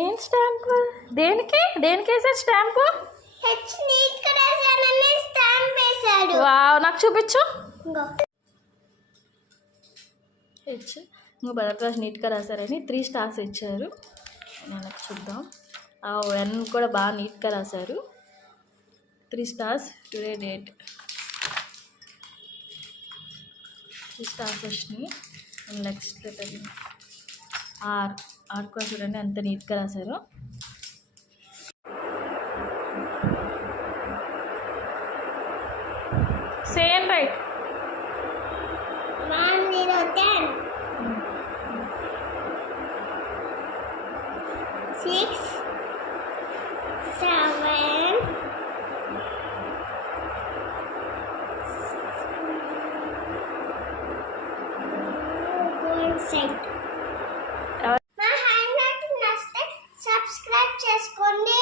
ఏం స్టాంపు? దేనికి? దేనికి వేసారు స్టాంపు నాకు చూపించు. హెచ్ ఇంకో భరద్వాజ్ నీట్గా రాశారని త్రీ స్టార్స్ ఇచ్చారు. నేను చూద్దాం. ఆ ఎన్ కూడా బాగా నీట్గా రాశారు three stars today date three stars వచ్చినాయి. నెక్స్ట్ ఆర్ ఆర్ కూడా చూడండి ఎంత నీట్గా రాశారు. Same right. One set. మా హ్యాండ్ రైటింగ్ నచ్చితే సబ్స్క్రైబ్ చేసుకోండి.